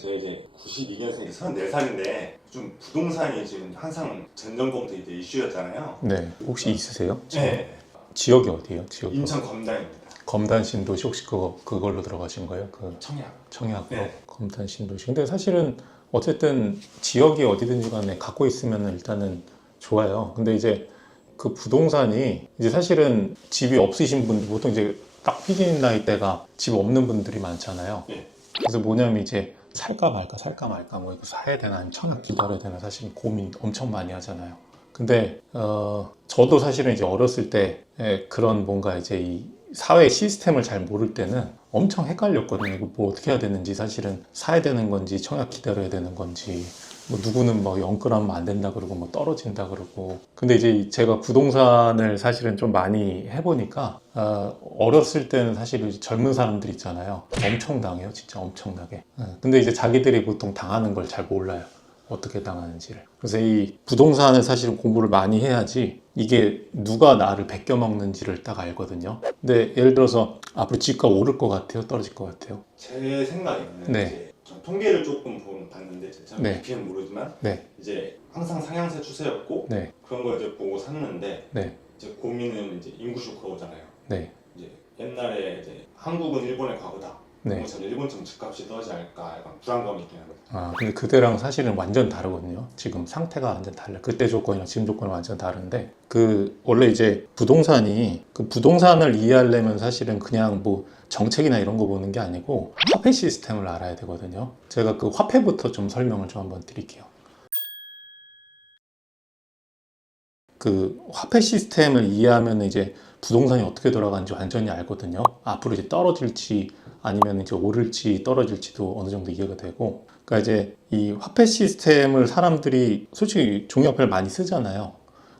저 이제 92년생이 34살인데 좀 부동산이 지금 항상 전전부터 이제 이슈였잖아요. 네. 혹시 있으세요? 네. 지역이 어디예요? 지역이? 인천 검단입니다. 검단 신도시 혹시 그걸로 들어가신 거예요? 청약으로? 네. 검단 신도시. 근데 사실은 어쨌든 지역이 어디든지 간에 갖고 있으면 일단은 좋아요. 근데 이제 그 부동산이 이제 사실은 집이 없으신 분들 보통 이제 딱 피디님 나이대가 집 없는 분들이 많잖아요. 네. 그래서 뭐냐면 이제 살까 말까 뭐 이거 사야 되나 아니면 청약 기다려야 되나 사실 고민 엄청 많이 하잖아요. 근데 저도 사실은 이제 어렸을 때 그런 뭔가 이제 이 사회 시스템을 잘 모를 때는 엄청 헷갈렸거든요. 이거 뭐 어떻게 해야 되는지 사실은 사야 되는 건지 청약 기다려야 되는 건지 뭐 누구는 뭐 영끌하면 안 된다 그러고 뭐 떨어진다 그러고. 근데 이제 제가 부동산을 사실은 좀 많이 해보니까 어렸을 때는 사실 젊은 사람들 있잖아요. 엄청 당해요, 진짜 엄청나게. 근데 이제 자기들이 보통 당하는 걸 잘 몰라요. 어떻게 당하는지를. 그래서 이 부동산을 사실은 공부를 많이 해야지 이게 누가 나를 베껴먹는지를 딱 알거든요. 근데 예를 들어서 앞으로 집값 오를 것 같아요? 떨어질 것 같아요? 제 생각에는 네. 이제 전 통계를 조금 봤는데 참 네. 깊이는 모르지만 네. 이제 항상 상향세 추세였고 네. 그런 걸 이제 보고 샀는데 네. 이제 고민은 이제 인구 쇼크가 오잖아요. 네. 이제 옛날에 이제 한국은 일본의 과거다. 네. 일본처럼 집값이 떨어지지 않을까 약간 불안감이 있긴 하거든요. 근데 그때랑 사실은 완전 다르거든요. 지금 상태가 완전 달라요. 그때 조건이랑 지금 조건이 완전 다른데 원래 이제 부동산이 그 부동산을 이해하려면 사실은 그냥 뭐 정책이나 이런 거 보는 게 아니고 화폐 시스템을 알아야 되거든요. 제가 그 화폐부터 좀 설명을 좀 한번 드릴게요. 그 화폐 시스템을 이해하면 이제 부동산이 어떻게 돌아가는지 완전히 알거든요. 앞으로 이제 떨어질지 아니면 이제 오를지 떨어질지도 어느 정도 이해가 되고. 그러니까 이제 이 화폐 시스템을 사람들이 솔직히 종이화폐를 많이 쓰잖아요.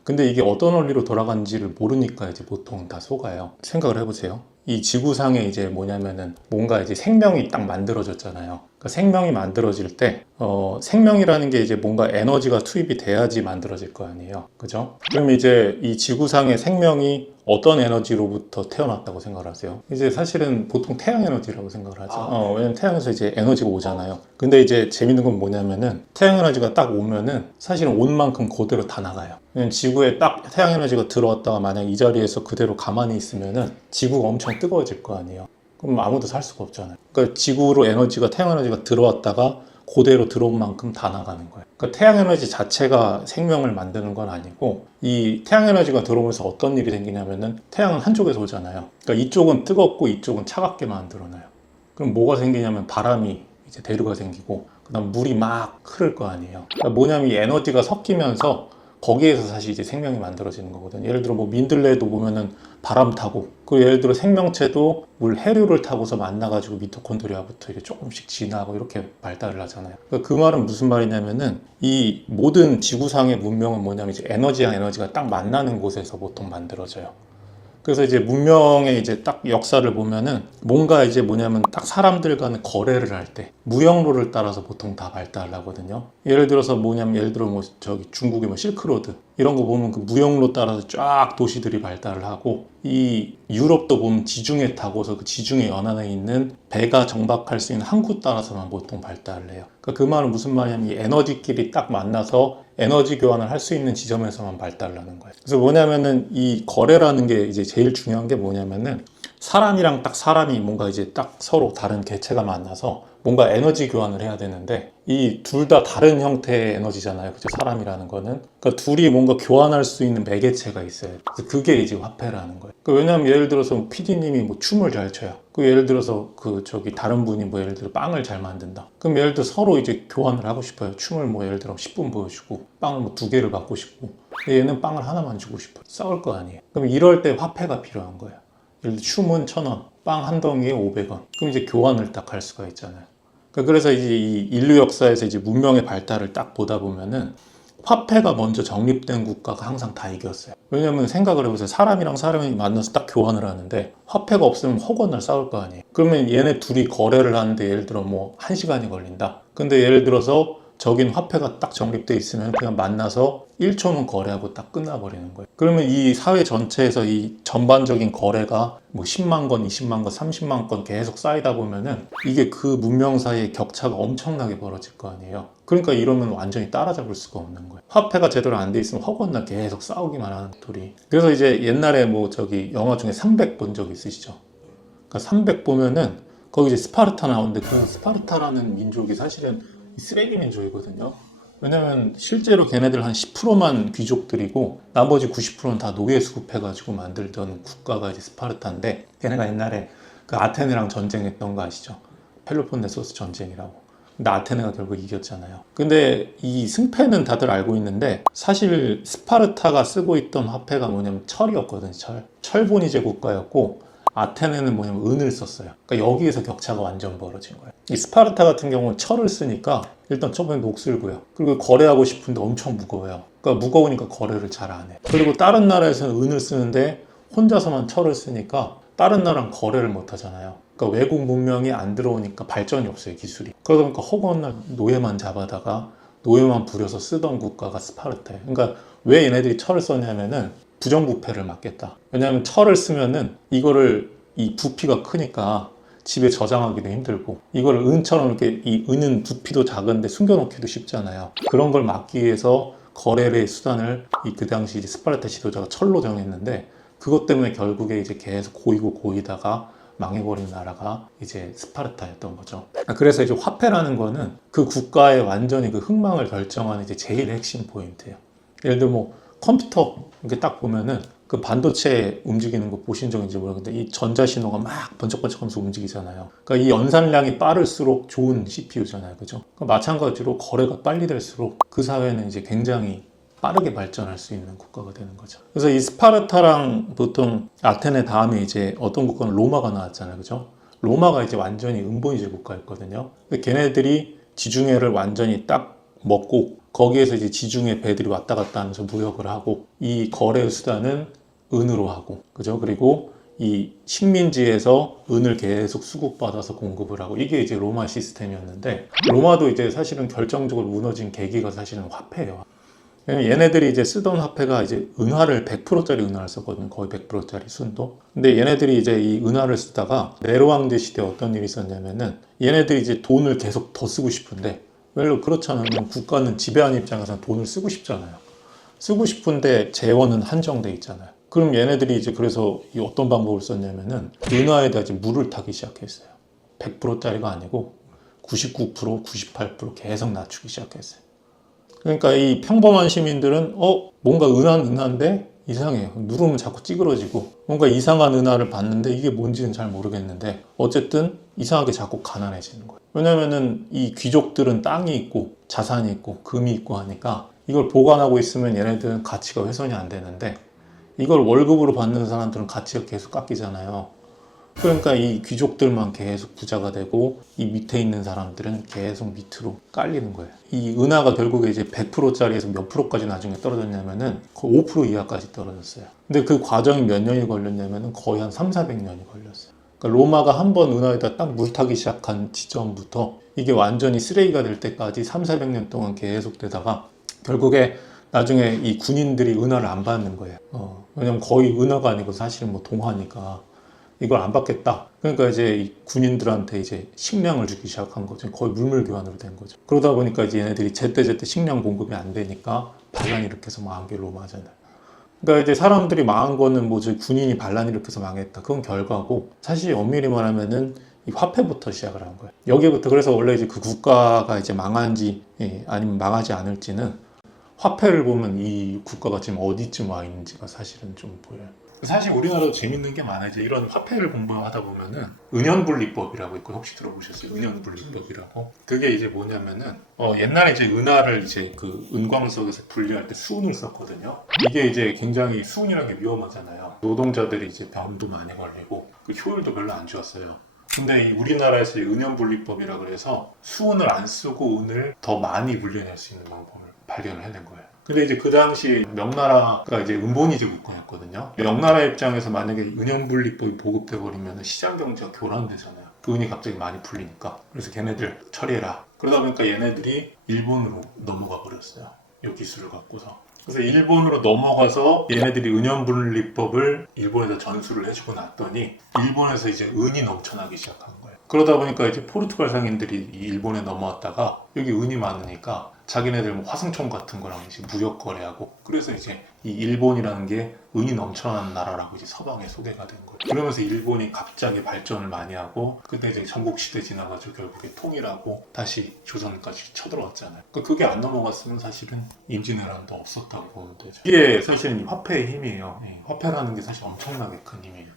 근데 이게 어떤 원리로 돌아가는지를 모르니까 이제 보통 다 속아요. 생각을 해보세요. 이 지구상에 이제 뭐냐면은 뭔가 이제 생명이 딱 만들어졌잖아요. 그러니까 생명이 만들어질 때 생명이라는 게 이제 뭔가 에너지가 투입이 돼야지 만들어질 거 아니에요. 그죠? 그럼 이제 이 지구상의 생명이 어떤 에너지로부터 태어났다고 생각을 하세요? 이제 사실은 보통 태양 에너지라고 생각을 하죠. 네. 왜냐면 태양에서 이제 에너지가 오잖아요. 근데 이제 재밌는 건 뭐냐면은 태양 에너지가 딱 오면은 사실은 온 만큼 그대로 다 나가요. 왜냐면 지구에 딱 태양 에너지가 들어왔다가 만약 이 자리에서 그대로 가만히 있으면은 지구가 엄청 뜨거워질 거 아니에요. 그럼 아무도 살 수가 없잖아요. 그러니까 지구로 태양 에너지가 들어왔다가 그대로 들어온 만큼 다 나가는 거예요. 그러니까 태양 에너지 자체가 생명을 만드는 건 아니고 이 태양 에너지가 들어오면서 어떤 일이 생기냐면은 태양은 한쪽에서 오잖아요. 그러니까 이쪽은 뜨겁고 이쪽은 차갑게 만들어놔요. 그럼 뭐가 생기냐면 바람이 이제 대류가 생기고 그다음 물이 막 흐를 거 아니에요. 그러니까 뭐냐면 이 에너지가 섞이면서 거기에서 사실 이제 생명이 만들어지는 거거든요. 예를 들어 뭐 민들레도 보면은 바람 타고, 그 예를 들어 생명체도 물 해류를 타고서 만나가지고 미토콘드리아부터 이렇게 조금씩 진화하고 이렇게 발달을 하잖아요. 그러니까 그 말은 무슨 말이냐면은 이 모든 지구상의 문명은 뭐냐면 이제 에너지랑 에너지가 딱 만나는 곳에서 보통 만들어져요. 그래서 이제 문명의 이제 딱 역사를 보면은 뭔가 이제 뭐냐면 딱 사람들과는 거래를 할 때 무역로를 따라서 보통 다 발달을 하거든요. 예를 들어서 뭐냐면 예를 들어 뭐 저기 중국의 뭐 실크로드 이런 거 보면 그 무역로 따라서 쫙 도시들이 발달을 하고, 이 유럽도 보면 지중해 타고서 그 지중해 연안에 있는 배가 정박할 수 있는 항구 따라서만 보통 발달을 해요. 그러니까 그 말은 무슨 말이냐면 이 에너지끼리 딱 만나서 에너지 교환을 할 수 있는 지점에서만 발달을 하는 거예요. 그래서 뭐냐면은 이 거래라는 게 이제 제일 중요한 게 뭐냐면은 사람이랑 딱 사람이 뭔가 이제 딱 서로 다른 개체가 만나서 뭔가 에너지 교환을 해야 되는데 이 둘 다 다른 형태의 에너지잖아요. 그죠? 사람이라는 거는. 그러니까 둘이 뭔가 교환할 수 있는 매개체가 있어요. 그래서 그게 이제 화폐라는 거예요. 그러니까 왜냐하면 예를 들어서 PD님이 뭐 춤을 잘 춰요. 그 예를 들어서 다른 분이 뭐 예를 들어 빵을 잘 만든다. 그럼 예를 들어 서로 이제 교환을 하고 싶어요. 춤을 뭐 예를 들어 10분 보여주고 빵을 뭐 2개를 받고 싶고 얘는 빵을 하나만 주고 싶어요. 싸울 거 아니에요. 그럼 이럴 때 화폐가 필요한 거예요. 예를 들어 춤은 1,000원, 빵 한 덩이에 500원. 그럼 이제 교환을 딱 할 수가 있잖아요. 그래서 이제 이 인류 역사에서 이제 문명의 발달을 딱 보다 보면은 화폐가 먼저 정립된 국가가 항상 다 이겼어요. 왜냐면 생각을 해보세요. 사람이랑 사람이 만나서 딱 교환을 하는데 화폐가 없으면 허건날 싸울 거 아니에요. 그러면 얘네 둘이 거래를 하는데 예를 들어 뭐 1시간이 걸린다. 근데 예를 들어서 적인 화폐가 딱 정립돼 있으면 그냥 만나서 1초면 거래하고 딱 끝나버리는 거예요. 그러면 이 사회 전체에서 이 전반적인 거래가 뭐 10만 건, 20만 건, 30만 건 계속 쌓이다 보면은 이게 그 문명 사이의 격차가 엄청나게 벌어질 거 아니에요. 그러니까 이러면 완전히 따라잡을 수가 없는 거예요. 화폐가 제대로 안 돼 있으면 허건날 계속 싸우기만 하는 둘이. 그래서 이제 옛날에 뭐 저기 영화 중에 300 본 적 있으시죠? 그러니까 300 보면은 거기 이제 스파르타 나오는데 그 스파르타라는 민족이 사실은 쓰레기 민족이거든요. 왜냐면 실제로 걔네들 한 10%만 귀족들이고 나머지 90%는 다 노예 수급해가지고 만들던 국가가 이제 스파르타인데, 걔네가 옛날에 그 아테네랑 전쟁했던 거 아시죠? 펠로폰네소스 전쟁이라고. 근데 아테네가 결국 이겼잖아요. 근데 이 승패는 다들 알고 있는데 사실 스파르타가 쓰고 있던 화폐가 뭐냐면 철이었거든요. 철본이제 국가였고, 아테네는 뭐냐면 은을 썼어요. 그러니까 여기에서 격차가 완전 벌어진 거예요. 이 스파르타 같은 경우는 철을 쓰니까 일단 처음에 녹슬고요. 그리고 거래하고 싶은데 엄청 무거워요. 그러니까 무거우니까 거래를 잘 안 해. 그리고 다른 나라에서는 은을 쓰는데 혼자서만 철을 쓰니까 다른 나라랑 거래를 못 하잖아요. 그러니까 외국 문명이 안 들어오니까 발전이 없어요, 기술이. 그러다 보니까 허구한 노예만 잡아다가 노예만 부려서 쓰던 국가가 스파르타예요. 그러니까 왜 얘네들이 철을 썼냐면은 부정부패를 막겠다. 왜냐하면 철을 쓰면은 이거를 이 부피가 크니까 집에 저장하기도 힘들고, 이걸 은처럼 이렇게, 이 은은 부피도 작은데 숨겨놓기도 쉽잖아요. 그런 걸 막기 위해서 거래의 수단을 그 당시 이제 스파르타 지도자가 철로 정했는데, 그것 때문에 결국에 이제 계속 고이다가 망해버린 나라가 이제 스파르타였던 거죠. 그래서 이제 화폐라는 거는 그 국가의 완전히 그 흥망을 결정하는 이제 제일 핵심 포인트예요. 예를 들어 뭐 컴퓨터 이렇게 딱 보면은 그 반도체 움직이는 거 보신 적인지 모르겠는데 이 전자신호가 막 번쩍번쩍하면서 움직이잖아요. 그러니까 이 연산량이 빠를수록 좋은 CPU잖아요, 그죠? 그러니까 마찬가지로 거래가 빨리 될수록 그 사회는 이제 굉장히 빠르게 발전할 수 있는 국가가 되는 거죠. 그래서 이 스파르타랑 보통 아테네 다음에 이제 어떤 국가는 로마가 나왔잖아요, 그죠? 로마가 이제 완전히 은본이제 국가였거든요. 근데 걔네들이 지중해를 완전히 딱 먹고 거기에서 이제 지중해 배들이 왔다 갔다 하면서 무역을 하고, 이 거래 수단은 은으로 하고, 그죠? 그리고 이 식민지에서 은을 계속 수급받아서 공급을 하고, 이게 이제 로마 시스템이었는데, 로마도 이제 사실은 결정적으로 무너진 계기가 사실은 화폐예요. 얘네들이 이제 쓰던 화폐가 이제 은화를 100%짜리 은화를 썼거든요. 거의 100%짜리 순도. 근데 얘네들이 이제 이 은화를 쓰다가 네로 황제 시대에 어떤 일이 있었냐면은, 얘네들이 이제 돈을 계속 더 쓰고 싶은데, 별로 그렇지 않으면 국가는 지배하는 입장에서는 돈을 쓰고 싶잖아요. 쓰고 싶은데 재원은 한정돼 있잖아요. 그럼 얘네들이 이제 그래서 이 어떤 방법을 썼냐면은 은화에다 이제 물을 타기 시작했어요. 100%짜리가 아니고 99%, 98% 계속 낮추기 시작했어요. 그러니까 이 평범한 시민들은 뭔가 은한데 이상해요. 누르면 자꾸 찌그러지고, 뭔가 이상한 은하를 봤는데 이게 뭔지는 잘 모르겠는데 어쨌든 이상하게 자꾸 가난해지는 거예요. 왜냐면은 이 귀족들은 땅이 있고 자산이 있고 금이 있고 하니까 이걸 보관하고 있으면 얘네들은 가치가 훼손이 안 되는데, 이걸 월급으로 받는 사람들은 가치가 계속 깎이잖아요. 그러니까 이 귀족들만 계속 부자가 되고 이 밑에 있는 사람들은 계속 밑으로 깔리는 거예요. 이 은하가 결국에 이제 100%짜리에서 몇 프로까지 나중에 떨어졌냐면은 거의 5% 이하까지 떨어졌어요. 근데 그 과정이 몇 년이 걸렸냐면은 거의 한 300~400년이 걸렸어요. 그러니까 로마가 한번 은하에다 딱 물타기 시작한 지점부터 이게 완전히 쓰레기가 될 때까지 300~400년 동안 계속 되다가 결국에 나중에 이 군인들이 은하를 안 받는 거예요. 왜냐면 거의 은하가 아니고 사실은 뭐 동화니까 이걸 안 받겠다. 그러니까 이제 이 군인들한테 이제 식량을 주기 시작한 거죠. 거의 물물교환으로 된 거죠. 그러다 보니까 이제 얘네들이 제때제때 식량 공급이 안 되니까 반란 일으켜서 망한 게 로마잖아요. 그러니까 이제 사람들이 망한 거는 뭐 군인이 반란 일으켜서 망했다. 그건 결과고, 사실 엄밀히 말하면은 이 화폐부터 시작을 한 거예요. 여기부터. 그래서 원래 이제 그 국가가 이제 망한지 아니면 망하지 않을지는 화폐를 보면 이 국가가 지금 어디쯤 와 있는지가 사실은 좀 보여요. 사실 우리나라도 재밌는 게 많아요. 이제 이런 화폐를 공부하다 보면은 은연분리법이라고 있고, 혹시 들어보셨어요? 은연분리법이라고. 그게 이제 뭐냐면은 옛날에 이제 은하를 이제 그 은광석에서 분리할 때 수은을 썼거든요. 이게 이제 굉장히 수은이라는 게 위험하잖아요. 노동자들이 이제 병도 많이 걸리고 그 효율도 별로 안 좋았어요. 근데 이 우리나라에서 은연분리법이라 그래서 수은을 안 쓰고 은을 더 많이 분리해낼 수 있는 방법을 발견을 해낸 거예요. 근데 이제 그 당시 명나라가 이제 은본이제 국가였거든요. 명나라 입장에서 만약에 은연분리법이 보급돼 버리면 시장 경제가 교란되잖아요. 그 은이 갑자기 많이 풀리니까. 그래서 걔네들 처리해라. 그러다 보니까 얘네들이 일본으로 넘어가 버렸어요. 이 기술을 갖고서. 그래서 일본으로 넘어가서 얘네들이 은연분리법을 일본에다 전수를 해주고 났더니 일본에서 이제 은이 넘쳐나기 시작한 거예요. 그러다 보니까 이제 포르투갈 상인들이 이 일본에 넘어왔다가 여기 은이 많으니까 자기네들 뭐 화승총 같은 거랑 이제 무역 거래하고, 그래서 이제 이 일본이라는 게 은이 넘쳐나는 나라라고 이제 서방에 소개가 된 거예요. 그러면서 일본이 갑자기 발전을 많이 하고, 그때 이제 전국시대 지나가지고 결국에 통일하고 다시 조선까지 쳐들어왔잖아요. 그러니까 그게 안 넘어갔으면 사실은 임진왜란도 없었다고 보면 되죠. 이게 사실은 이 화폐의 힘이에요. 화폐라는 게 사실 엄청나게 큰 힘이에요.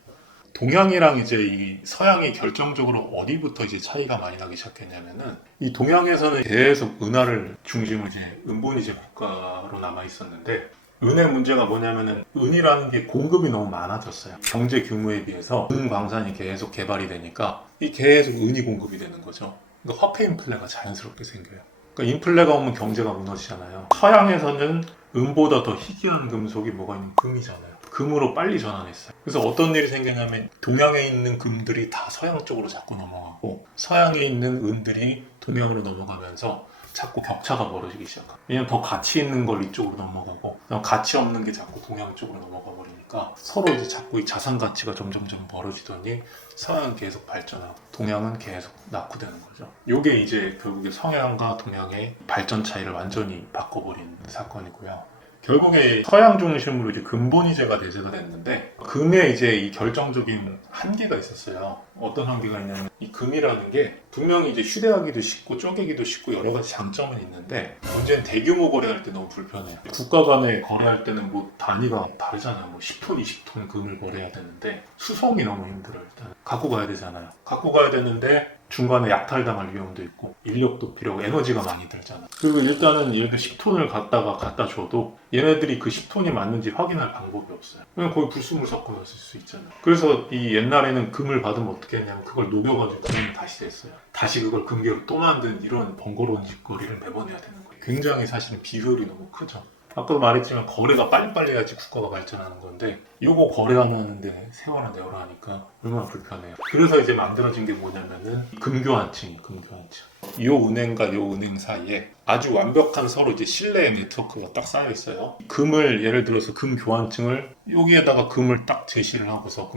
동양이랑 이제 이 서양이 결정적으로 어디부터 이제 차이가 많이 나기 시작했냐면은, 이 동양에서는 계속 은화를 중심으로 이제 은본위제 국가로 남아 있었는데, 은의 문제가 뭐냐면은 은이라는 게 공급이 너무 많아졌어요. 경제 규모에 비해서 은 광산이 계속 개발이 되니까 이 계속 은이 공급이 되는 거죠. 그러니까 화폐 인플레가 자연스럽게 생겨요. 그러니까 인플레가 오면 경제가 무너지잖아요. 서양에서는 은보다 더 희귀한 금속이 뭐가 있는 금이잖아요. 금으로 빨리 전환했어요. 그래서 어떤 일이 생기냐면 동양에 있는 금들이 다 서양 쪽으로 자꾸 넘어가고, 서양에 있는 은들이 동양으로 넘어가면서 자꾸 격차가 벌어지기 시작합니다. 왜냐면 더 가치 있는 걸 이쪽으로 넘어가고, 가치 없는 게 자꾸 동양 쪽으로 넘어가 버리니까 서로 이제 자꾸 이 자산 가치가 점점점 벌어지더니 서양은 계속 발전하고 동양은 계속 낙후되는 거죠. 이게 이제 결국에 서양과 동양의 발전 차이를 완전히 바꿔버린 사건이고요. 결국에 서양 중심으로 이제 근본위제가 대세가 됐는데, 금에 이제 이 결정적인 한계가 있었어요. 어떤 한계가 있냐면, 이 금이라는 게 분명히 이제 휴대하기도 쉽고 쪼개기도 쉽고 여러 가지 장점은 있는데, 문제는 대규모 거래할 때 너무 불편해요. 국가 간에 거래할 때는 뭐 단위가 다르잖아요. 뭐 10톤, 20톤 금을 거래해야 되는데 수송이 너무 힘들어요. 일단 갖고 가야 되잖아요. 갖고 가야 되는데 중간에 약탈당할 위험도 있고 인력도 필요하고 에너지가 많이 들잖아. 그리고 일단은 예를 들어 10톤을 갖다 줘도 얘네들이 그 10톤이 맞는지 확인할 방법이 없어요. 그냥 거의 불순물 섞어놨을 수 있잖아요. 그래서 이 옛날에는 금을 받으면 어떻게 했냐면 그걸 녹여가지고 금이 다시 됐어요. 다시 그걸 금괴로 또 만든 이런 번거로운 짓거리를 매번 해야 되는 거예요. 굉장히 사실은 비효율이 너무 크죠. 아까도 말했지만 거래가 빨리빨리 해야지 국가가 발전하는 건데, 요거 거래 안 하는데 세월아 내월아 하니까 얼마나 불편해요. 그래서 이제 만들어진 게 뭐냐면은 금교환층이에요. 금교환층. 요 은행과 요 은행 사이에 아주 완벽한 서로 이제 신뢰의 네트워크가 딱 쌓여 있어요. 금을 예를 들어서 금 교환증을 여기에다가 금을 딱 제시를 하고서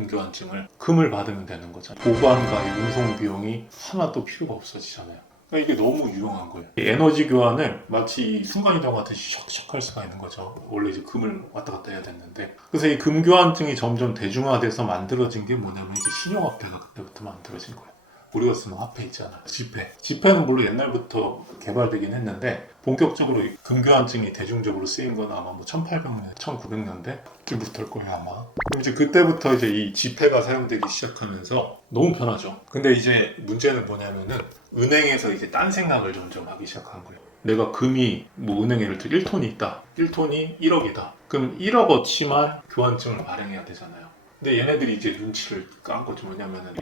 금을 받으면 되는 거죠. 보관과 이 운송 비용이 하나도 필요가 없어지잖아요. 그러니까 이게 너무 유용한 거예요. 이 에너지 교환을 마치 순간이동 하듯이 샥샥 할 수가 있는 거죠. 원래 이제 금을 왔다 갔다 해야 됐는데. 그래서 이 금 교환증이 점점 대중화돼서 만들어진 게 뭐냐면 이제 신용화폐가 그때부터 만들어진 거예요. 우리가 쓰는 화폐 있잖아. 지폐. 지폐는 물론 옛날부터 개발되긴 했는데 본격적으로 금교환증이 대중적으로 쓰인 건 아마 뭐 1800년, 1900년대쯤부터일 거예요 아마. 그럼 이제 그때부터 이제 이 지폐가 사용되기 시작하면서 너무 편하죠. 근데 이제 문제는 뭐냐면은 은행에서 이제 딴 생각을 점점 하기 시작한 거예요. 내가 금이 뭐 은행에 예를 들어 1톤이 있다. 1톤이 1억이다. 그럼 1억어치만 교환증을 발행해야 되잖아요. 근데 얘네들이 이제 눈치를 깐 거죠. 뭐냐면은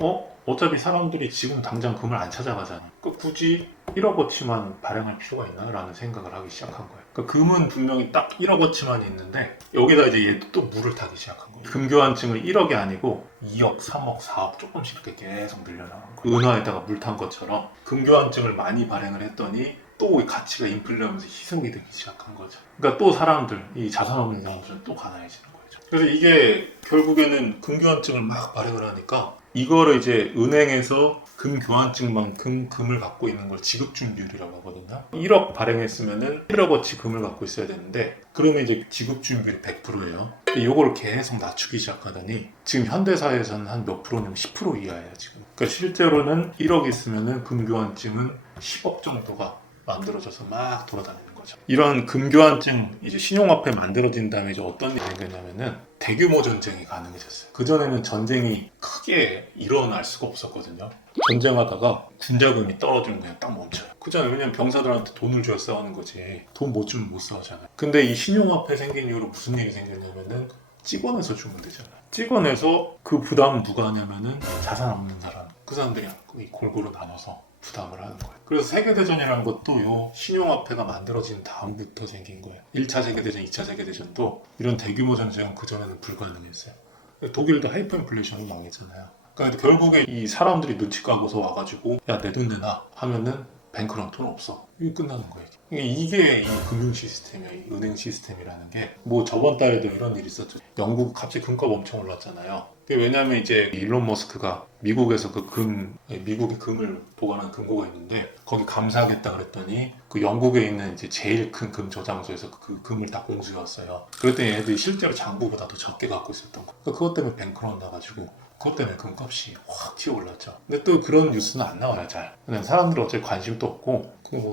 어차피 사람들이 지금 당장 금을 안 찾아가잖아. 그러니까 굳이 1억어치만 발행할 필요가 있나? 라는 생각을 하기 시작한 거예요. 그러니까 금은 분명히 딱 1억어치만 있는데 여기다 이제 얘도 또 물을 타기 시작한 거예요. 금교환증을 1억이 아니고 2억, 3억, 4억 조금씩 이렇게 계속 늘려나간 거예요. 은화에다가 물 탄 것처럼 금교환증을 많이 발행을 했더니 또 가치가 인플레하면서 희석이 되기 시작한 거죠. 그러니까 또 사람들, 이 자산 없는 사람들은 또 가난해지는 거예요. 그래서 이게 결국에는 금교환증을 막 발행을 하니까 이거를 이제 은행에서 금교환증만큼 금을 갖고 있는 걸 지급준비율이라고 하거든요. 1억 발행했으면은 1억어치 금을 갖고 있어야 되는데 그러면 이제 지급준비율이 100%예요. 이걸 계속 낮추기 시작하더니 지금 현대사회에서는 한 몇 프로냐면 10% 이하예요 지금. 그러니까 실제로는 1억 있으면은 금교환증은 10억 정도가 만들어져서 막 돌아다니는 거죠. 이런 금교환증 이제 신용화폐 만들어진 다음에 이제 어떤 일이 생겼냐면은 대규모 전쟁이 가능해졌어요. 그전에는 전쟁이 크게 일어날 수가 없었거든요. 전쟁하다가 군자금이 떨어지면 그냥 딱 멈춰요. 그잖아요. 왜냐면 병사들한테 돈을 줘야 싸우는 거지. 돈 못 주면 못 싸우잖아요. 근데 이 신용화폐 생긴 이후로 무슨 일이 생겼냐면은 찍어내서 주면 되잖아요. 찍어내서 그 부담은 누가 하냐면은 자산 없는 사람. 그 사람들이 골고루 나눠서 부담을 하는 거예요. 그래서 세계대전이라는 것도 요 신용화폐가 만들어진 다음부터 생긴 거예요. 1차 세계대전, 2차 세계대전도 이런 대규모 전쟁은 그전에는 불가능했어요. 독일도 하이퍼인플레이션이 망했잖아요. 그러니까 결국에 이 사람들이 눈치 까고서 와가지고 야 내 돈 내놔 하면은 뱅크런 돈 없어. 이게 끝나는 거예요. 이게 이 금융 시스템이에요. 이 은행 시스템이라는 게. 뭐 저번 달에도 이런 일이 있었죠. 영국 갑자기 금값 엄청 올랐잖아요. 왜냐면 이제 일론 머스크가 미국에서 미국의 금을 보관하는 금고가 있는데 거기 감사하겠다 그랬더니 그 영국에 있는 이제 제일 큰 금 저장소에서 그 금을 다 공수해왔어요. 그랬더니 얘들이 실제로 장부보다 더 적게 갖고 있었던 거. 그것 때문에 뱅크런 나가지고 그것 때문에 금값이 확 튀어올랐죠. 근데 또 그런 뉴스는 안 나와요, 잘. 그냥 사람들은 어차피 관심도 없고,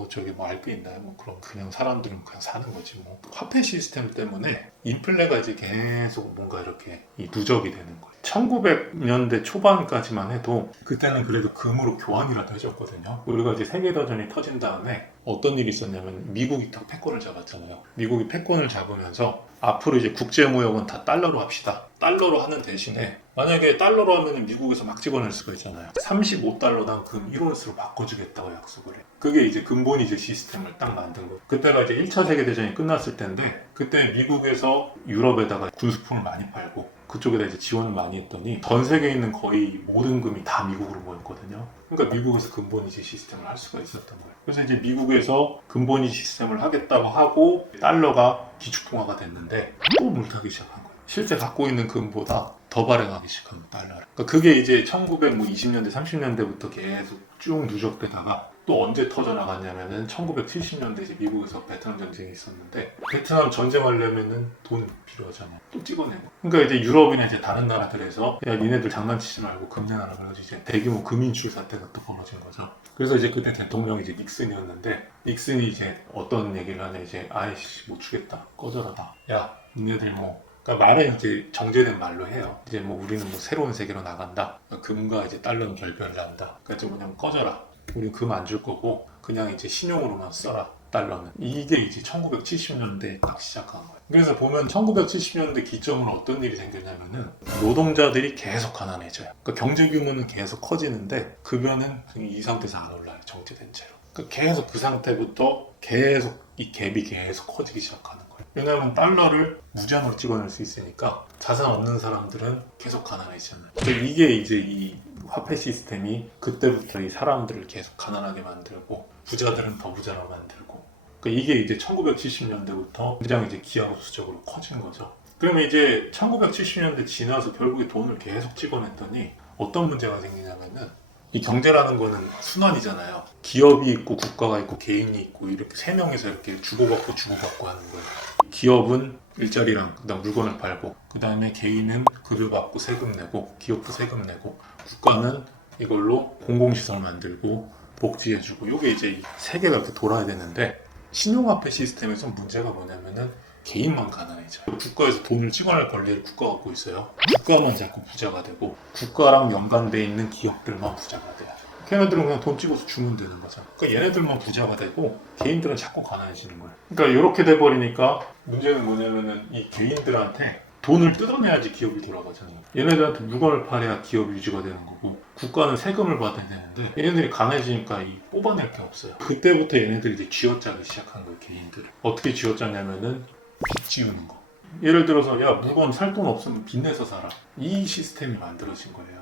저기 뭐 알 게 있나요? 뭐 그럼 그냥 사람들은 그냥 사는 거지 뭐. 화폐 시스템 때문에 인플레가 이제 계속 뭔가 이렇게 이 누적이 되는 거예요. 1900년대 초반까지만 해도 그때는 그래도 금으로 교환이라도 해줬거든요. 우리가 이제 세계대전이 터진 다음에 어떤 일이 있었냐면 미국이 딱 패권을 잡았잖아요. 미국이 패권을 잡으면서 앞으로 이제 국제무역은 다 달러로 합시다. 달러로 하는 대신에 만약에 달러로 하면 미국에서 막 집어낼 수가 있잖아요. 35달러당 금 1온스로 바꿔주겠다고 약속을 해요. 그게 이제 근본이제 시스템을 딱 만든 거예요. 그때가 이제 1차 세계대전이 끝났을 때인데 그때 미국에서 유럽에다가 군수품을 많이 팔고 그쪽에다 이제 지원을 많이 했더니 전 세계에 있는 거의 모든 금이 다 미국으로 모였거든요. 그러니까 미국에서 근본이제 시스템을 할 수가 있었던 거예요. 그래서 이제 미국에서 근본이제 시스템을 하겠다고 하고 달러가 기축통화가 됐는데 또 물타기 시작한 거예요. 실제 갖고 있는 금보다 더 발행하기 시작한 달러를. 그러니까 그게 이제 1920년대, 30년대부터 계속 쭉 누적되다가 또 언제 터져나갔냐면은 1970년대 이제 미국에서 베트남 전쟁이 있었는데 베트남 전쟁하려면은 돈 필요하잖아요. 또 찍어내고. 그러니까 이제 유럽이나 이제 다른 나라들에서 야 니네들 장난치지 말고 금 내놔라 그래가지고 이제 대규모 금인출 사태가 또 벌어진 거죠. 그래서 이제 그때 대통령이 이제 닉슨이었는데 닉슨이 이제 어떤 얘기를 하냐 이제 아이씨 못 주겠다 꺼져라 다. 야 니네들 뭐 그러니까 말은 이제 정제된 말로 해요. 이제 뭐 우리는 뭐 새로운 세계로 나간다. 금과 이제 달러는 결별을 한다. 그러니까 좀 그냥 꺼져라. 우리 금 안 줄 거고 그냥 이제 신용으로만 써라. 달러는. 이게 이제 1970년대에 딱 시작한 거예요. 그래서 보면 1970년대 기점으로 어떤 일이 생겼냐면은 노동자들이 계속 가난해져요. 그러니까 경제 규모는 계속 커지는데 급여는 이 상태에서 안 올라요. 정제된 채로. 그러니까 계속 그 상태부터 계속 이 갭이 계속 커지기 시작하는 거예요. 왜냐하면 달러를 무제한으로 찍어낼 수 있으니까 자산 없는 사람들은 계속 가난해지잖아요. 이게 이제 이 화폐 시스템이 그때부터 이 사람들을 계속 가난하게 만들고 부자들은 더 부자로 만들고 그러니까 이게 이제 1970년대부터 굉장히 이제 기하급수적으로 커진 거죠. 그러면 이제 1970년대 지나서 결국에 돈을 계속 찍어냈더니 어떤 문제가 생기냐면은 이 경제라는 거는 순환이잖아요. 기업이 있고 국가가 있고 개인이 있고 이렇게 세 명이서 이렇게 주고받고 하는 거예요. 기업은 일자리랑 그다음 물건을 팔고 그다음에 개인은 급여받고 세금 내고 기업도 세금 내고 국가는 이걸로 공공시설 만들고 복지해주고 이게 이제 세 개가 이렇게 돌아야 되는데 신용화폐 시스템에서 문제가 뭐냐면은 개인만 가난해져요. 국가에서 돈을 찍어낼 권리를 국가가 갖고 있어요. 국가만 자꾸 부자가 되고 국가랑 연관돼 있는 기업들만 부자가 돼요. 걔네들은 그냥 돈 찍어서 주면 되는 거죠. 그러니까 얘네들만 부자가 되고 개인들은 자꾸 가난해지는 거예요. 그러니까 이렇게 돼버리니까 문제는 뭐냐면은 이 개인들한테 돈을 뜯어내야지 기업이 돌아가잖아요. 얘네들한테 물건을 팔아야 기업이 유지가 되는 거고 국가는 세금을 받아야 되는데 얘네들이 가난해지니까 뽑아낼 게 없어요. 그때부터 얘네들이 이제 쥐어짜기 시작한 거예요. 개인들을. 어떻게 쥐어짰냐면은 빚 지우는 거. 예를 들어서 야 물건 살 돈 없으면 빚 내서 살아. 이 시스템이 만들어진 거예요.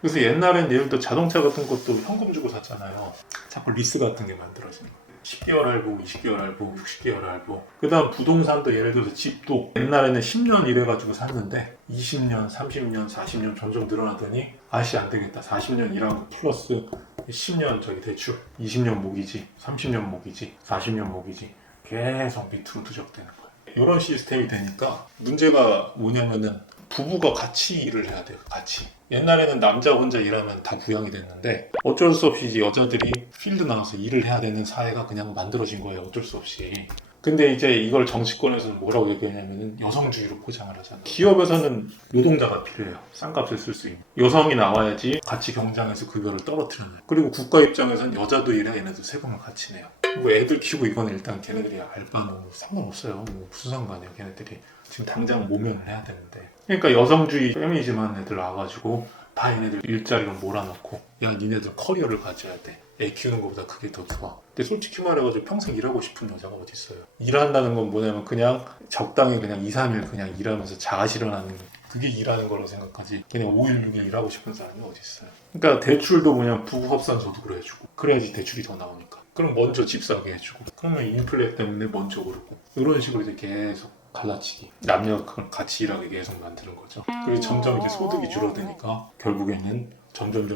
그래서 옛날엔 예를 들어 자동차 같은 것도 현금 주고 샀잖아요. 자꾸 리스 같은 게 만들어진 거예요. 10개월 할부, 20개월 할부, 60개월 할부. 그 다음 부동산도 예를 들어서 집도 옛날에는 10년 이래가지고 샀는데 20년, 30년, 40년 점점 늘어나더니 아씨 안 되겠다. 40년 일한 거 플러스 10년 저기 대출, 20년 모기지, 30년 모기지, 40년 모기지 계속 밑으로 누적되는 거예요. 이런 시스템이 되니까 문제가 뭐냐면은 부부가 같이 일을 해야 돼요. 같이. 옛날에는 남자 혼자 일하면 다 부양이 됐는데 어쩔 수 없이 이제 여자들이 필드 나가서 일을 해야 되는 사회가 그냥 만들어진 거예요. 어쩔 수 없이. 근데 이제 이걸 정치권에서는 뭐라고 얘기하냐면은 여성주의로 포장을 하잖아요. 기업에서는 노동자가 필요해요. 싼값을 쓸 수 있는. 여성이 나와야지 같이 경쟁해서 급여를 떨어뜨려요. 그리고 국가 입장에서는 여자도 일해 얘네도 세금을 같이 내요. 뭐 애들 키우고 이건 일단 걔네들이 알바는 상관없어요. 뭐 무슨 상관이에요. 걔네들이 지금 당장 모면을 해야 되는데. 그러니까 여성주의 페미니즘한 애들 와가지고 다 얘네들 일자리로 몰아넣고 야 니네들 커리어를 가져야 돼. 애 키우는 것보다 그게 더 좋아. 근데 솔직히 말해가지고 평생 일하고 싶은 여자가 어디 있어요. 일한다는 건 뭐냐면 그냥 적당히 그냥 2, 3일 그냥 일하면서 자가 실현하는 그게 일하는 거라고 생각하지. 걔네 5일 6일 일하고 싶은 사람이 어디 있어요. 그러니까 대출도 그냥 부부합산 소득으로 해주고 그래야지 대출이 더 나오니까. 그럼 먼저 집 사게 해주고 그러면 인플레 때문에 먼저 오르고 이런 식으로 이제 계속 갈라치기 남녀가 같이 일하게 계속 만드는 거죠. 그리고 점점 이제 소득이 줄어드니까 결국에는 점점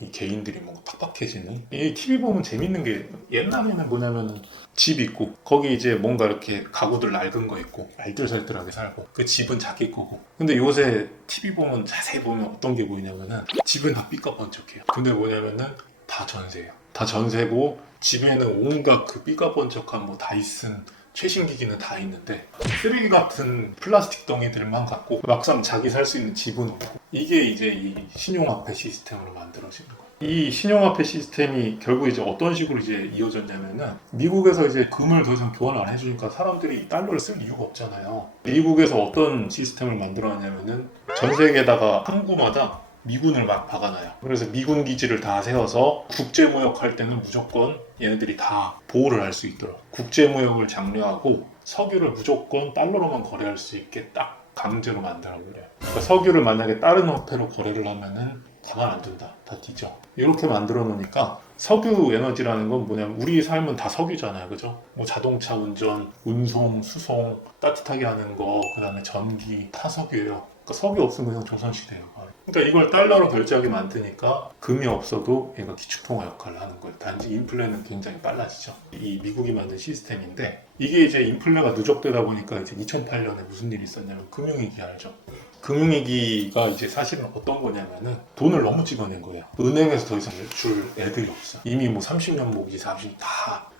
이 개인들이 뭔가 팍팍해지는. 이 TV 보면 재밌는 게 옛날에는 뭐냐면은 집 있고 거기 이제 뭔가 이렇게 가구들 낡은 거 있고 알뜰살뜰하게 살고 그 집은 자기 거고. 근데 요새 TV 보면 자세히 보면 어떤 게 보이냐면은 집은 다 삐까번쩍해요. 근데 뭐냐면은 다 전세예요. 다 전세고 집에는 온갖 그 삐까번쩍한 뭐 다이슨 최신 기기는 다 있는데 쓰레기 같은 플라스틱 덩이들만 갖고 막상 자기 살 수 있는 집은 없고. 이게 이제 이 신용화폐 시스템으로 만들어지는 거예요. 이 신용화폐 시스템이 결국 이제 어떤 식으로 이제 이어졌냐면은 미국에서 이제 금을 더 이상 교환 안 해주니까 사람들이 달러를 쓸 이유가 없잖아요. 미국에서 어떤 시스템을 만들어놨냐면은 전 세계에다가 항구마다 미군을 막 박아놔요. 그래서 미군 기지를 다 세워서 국제무역할 때는 무조건 얘네들이 다 보호를 할 수 있도록 국제무역을 장려하고 석유를 무조건 달러로만 거래할 수 있게 딱 강제로 만들어 그래요. 그러니까 석유를 만약에 다른 화폐로 거래를 하면은 가만 안 둔다. 다 뒤져. 이렇게 만들어 놓으니까 석유 에너지라는 건 뭐냐면 우리 삶은 다 석유잖아요. 그죠? 뭐 자동차 운전, 운송, 수송, 따뜻하게 하는 거, 그 다음에 전기, 다 석유예요. 그러니까 석유 없으면 그냥 조선시대예요. 그러니까 이걸 달러로 결제하게 만드니까 금이 없어도 얘가 기축통화 역할을 하는 거예요. 단지 인플레는 굉장히 빨라지죠. 이 미국이 만든 시스템인데 이게 이제 인플레가 누적되다 보니까 이제 2008년에 무슨 일이 있었냐면 금융위기 알죠? 금융위기가 이제 사실은 어떤 거냐면은 돈을 너무 찍어낸 거예요. 은행에서 더 이상 줄 애들이 없어. 이미 뭐 30년 모기지 40년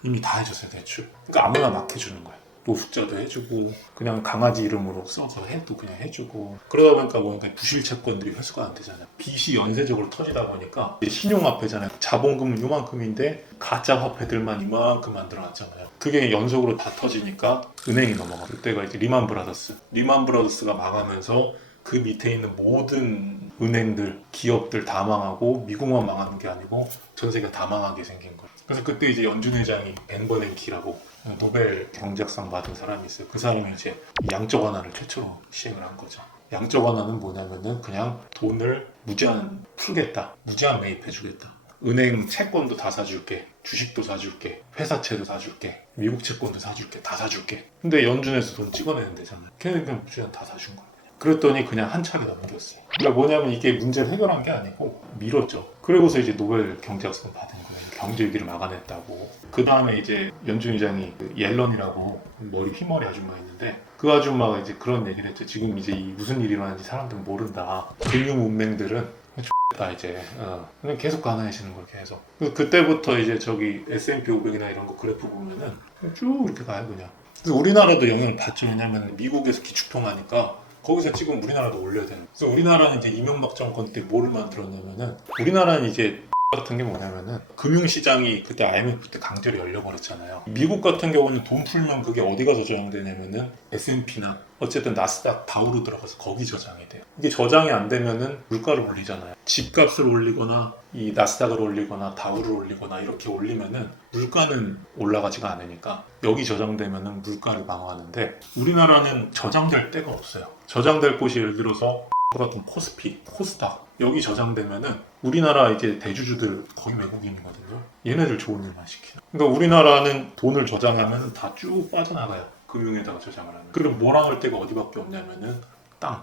이미 다 해줬어요 대출. 그러니까 아무나 막 해주는 거예요. 노숙자도 해주고 그냥 강아지 이름으로 써서 해도 그냥 해주고. 그러다 보니까 뭐니까 부실 채권들이 회수가 안 되잖아요. 빚이 연쇄적으로 터지다 보니까 신용화폐잖아요. 자본금은 요만큼인데 가짜 화폐들만 이만큼 만들어놨잖아요. 그게 연속으로 다 터지니까 은행이 넘어가. 그때가 이제 리만 브라더스가 망하면서 그 밑에 있는 모든 은행들, 기업들 다 망하고 미국만 망하는 게 아니고 전 세계가 다 망하게 생긴 거예요. 그래서 그때 이제 연준 회장이 벤 버냉키라고 노벨 경제학상 받은 사람이 있어요. 그 사람이 이제 양적 완화를 최초로 시행을 한 거죠. 양적 완화는 뭐냐면은 그냥 돈을 무제한 풀겠다. 무제한 매입해주겠다. 은행 채권도 다 사줄게. 주식도 사줄게. 회사채도 사줄게. 미국 채권도 사줄게. 다 사줄게. 근데 연준에서 돈 찍어내는 데잖아요. 걔는 그냥 무제한 다 사준 거예요. 그랬더니 그냥 한 차게 넘겼어요. 그러니까 뭐냐면 이게 문제를 해결한 게 아니고 미뤘죠. 그러고서 이제 노벨 경제학상 받은 거예요. 경제 위기를 막아냈다고. 그 다음에 이제 연준 의장이 그 옐런이라고 머리 흰머리 아줌마 있는데 그 아줌마가 이제 그런 얘기를 했죠. 지금 이제 이 무슨 일이 일어나는지 사람들은 모른다. 금융 문맹들은 다 이제 그냥 계속 가난해지는 걸 계속. 그때부터 이제 저기 S&P 500이나 이런 거 그래프 보면은 쭉 이렇게 가요 그냥. 그래서 우리나라도 영향을 받죠. 왜냐면 미국에서 기축통화니까 거기서 지금 우리나라도 올려야 되는. 그래서 우리나라는 이제 이명박 정권 때 뭐를 만들었냐면은 우리나라는 이제 같은 게 뭐냐면은 금융시장이 그때 IMF 때 강제로 열려버렸잖아요. 미국 같은 경우는 돈 풀면 그게 어디 가서 저장되냐면은 S&P나 어쨌든 나스닥 다우로 들어가서 거기 저장이 돼요. 이게 저장이 안 되면은 물가를 올리잖아요. 집값을 올리거나 이 나스닥을 올리거나 다우를 올리거나 이렇게 올리면은 물가는 올라가지가 않으니까 여기 저장되면은 물가를 방어하는데 우리나라는 저장될 데가 없어요. 저장될 곳이 예를 들어서 같은 코스피, 코스닥 여기 저장되면은 우리나라 이제 대주주들 거의 외국인이거든요. 얘네들 좋은 일만 시키죠. 그러니까 우리나라는 돈을 저장하면 다 쭉 빠져나가요. 금융에다가 저장을 하면. 그럼 몰아넣을 데가 어디밖에 없냐면은 땅.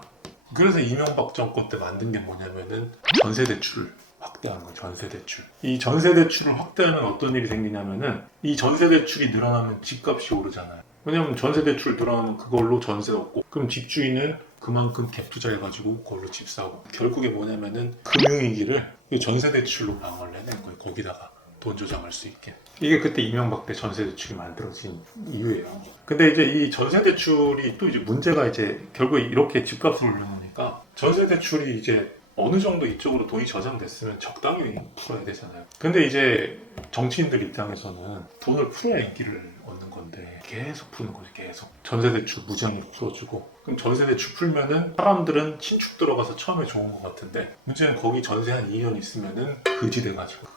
그래서 이명박 정권 때 만든 게 뭐냐면은 전세 대출을 확대하는 거예요. 전세 대출. 이 전세 대출을 확대하면 어떤 일이 생기냐면은 이 전세 대출이 늘어나면 집값이 오르잖아요. 왜냐면 전세 대출 늘어나면 그걸로 전세 얻고 그럼 집주인은 그만큼 갭 투자해가지고 그걸로 집 사고 결국에 뭐냐면은 금융위기를 전세 대출로 방어를 해낸 거예요. 거기다가 돈 저장할 수 있게. 이게 그때 이명박 때 전세 대출이 만들어진 이유예요. 근데 이제 이 전세 대출이 또 이제 문제가 이제 결국에 이렇게 집값을 올려놓으니까 전세 대출이 이제 어느 정도 이쪽으로 돈이 저장됐으면 적당히 풀어야 되잖아요. 근데 이제 정치인들 입장에서는 돈을 풀어야 인기를 얻는 건데 계속 푸는 거죠. 계속 전세대출 무제한으로 풀어주고 그럼 전세대출 풀면은 사람들은 신축 들어가서 처음에 좋은 것 같은데 문제는 거기 전세 한 2년 있으면은 그지 돼가지고